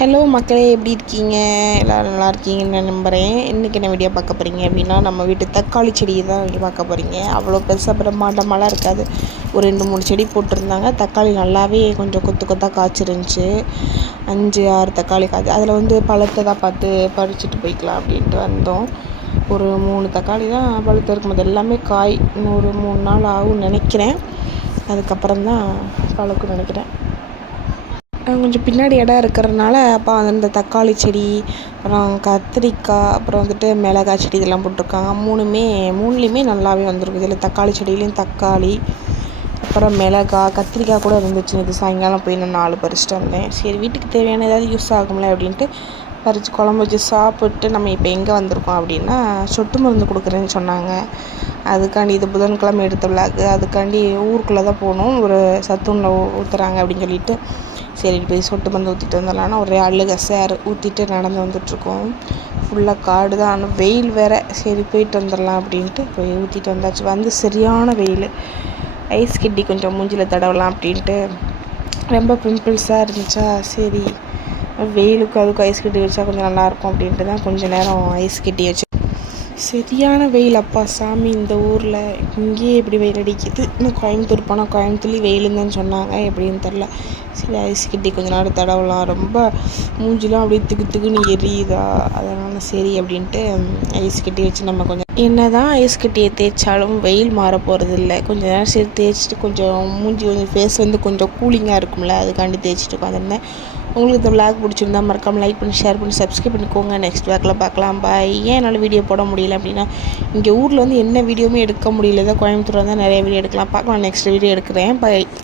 Hello மக்களே, எப்படி இருக்கீங்க? எல்லோரும் நல்லா இருக்கீங்கன்னு நம்புகிறேன். இன்றைக்கி என்ன வீடியோ பார்க்க போகிறீங்க அப்படின்னா, நம்ம வீட்டு தக்காளி செடியை தான் நீங்கள் பார்க்க போகிறீங்க. அவ்வளோ பெருசாக பிரம்மாண்டமாலாம் இருக்காது. ஒரு 2-3 செடி போட்டிருந்தாங்க. தக்காளி நல்லாவே கொஞ்சம் கொத்து கொத்தாக காய்ச்சிருந்துச்சு. 5-6 தக்காளி காய்ச்சி அதில் பழத்தை தான் பார்த்து பறிச்சுட்டு போய்க்கலாம் அப்படின்ட்டு வந்தோம். ஒரு 3 தக்காளி தான் பழுத்து இருக்கும்போது எல்லாமே காய். இன்னும் ஒரு 3 நாள் ஆகும்னு நினைக்கிறேன். அதுக்கப்புறம் தான் பழுக்குன்னு நினைக்கிறேன். கொஞ்சம் பின்னாடி இடம் இருக்கிறதுனால அப்போ அந்த தக்காளி செடி, அப்புறம் கத்திரிக்காய், அப்புறம் மிளகாய் செடி இதெல்லாம் போட்டிருக்காங்க. மூணுலேயுமே நல்லாவே வந்திருக்கு. இதில் தக்காளி செடியிலையும் தக்காளி, அப்புறம் மிளகாய், கத்திரிக்காய் கூட இருந்துச்சு. இது சாயங்காலம் போய் நான் 4 பறிச்சுட்டு வந்தேன். சரி, வீட்டுக்கு தேவையான ஏதாவது யூஸ் ஆகும்ல அப்படின்ட்டு பறித்து குழம்பு வச்சு சாப்பிட்டு நம்ம இப்போ எங்கே வந்திருக்கோம் அப்படின்னா, சொட்டு மருந்து கொடுக்குறேன்னு சொன்னாங்க. அதுக்காண்டி இது புதன்கிழமை எடுத்த விளாக்கு. அதுக்காண்டி ஊருக்குள்ளே தான் போகணும். ஒரு சத்துணவில் ஊற்றுறாங்க அப்படின்னு சொல்லிட்டு, சரி போய் சொட்டு மருந்து ஊற்றிட்டு வந்துடலான்னா ஒரே அழுக சேர் ஊற்றிட்டு நடந்து வந்துட்ருக்கோம். ஃபுல்லாக காடு தான், ஆனால் வெயில் வேறு. சரி போயிட்டு வந்துடலாம் அப்படின்ட்டு போய் ஊற்றிட்டு வந்தாச்சு. சரியான வெயில். ஐஸ் கட்டி கொஞ்சம் மூஞ்சில் தடவலாம் அப்படின்ட்டு, ரொம்ப பிம்பிள்ஸாக இருந்துச்சா, சரி வெயிலுக்கு அதுக்கும் ஐஸ் கட்டி வச்சா கொஞ்சம் நல்லாயிருக்கும் அப்படின்ட்டு தான் கொஞ்சம் நேரம் ஐஸ் கட்டி வச்சு. சரியான வெயில் அப்பா சாமி. இந்த ஊரில் இங்கேயே எப்படி வெயில் அடிக்குது. இன்னும் கோயம்புத்தூர் போனால் கோயம்புத்தூர்லேயும் வெயிலுன்னு தான் சொன்னாங்க, எப்படின்னு தெரில. சரி ஐஸ் கட்டி கொஞ்சம் நேரம் தடவலாம். ரொம்ப மூஞ்சிலாம் அப்படியே திக்குன்னு எரியுதா, அதனால் சரி அப்படின்ட்டு ஐஸ் கட்டி வச்சு நம்ம கொஞ்சம் என்ன தான் ஐஸ் கட்டியை தேய்ச்சாலும் வெயில் மாற போகிறது இல்லை. கொஞ்சம் நேரம் சரி தேய்ச்சிட்டு கொஞ்சம் மூஞ்சி ஃபேஸ் கொஞ்சம் கூலிங்காக இருக்கும்ல, அதுக்காண்டி தேய்ச்சிட்டு உட்காந்துருந்தேன். உங்களுக்கு இந்த விளாக் பிடிச்சிருந்தா மறக்காமல் லைக் பண்ணி ஷேர் பண்ணி சப்ஸ்கிரைப் பண்ணிக்கோங்க. நெக்ஸ்ட் விளாக்கில் பார்க்கலாம். பாய். ஏன் என்னால் வீடியோ போட முடியல அப்படின்னா, இங்கே ஊரில் என்ன வீடியோவுமே எடுக்க முடியல. கோயம்புத்தூர் தான் நிறைய வீடியோ எடுக்கலாம். பார்க்கலாம், நெக்ஸ்ட் வீடியோ எடுக்கிறேன். பாய்.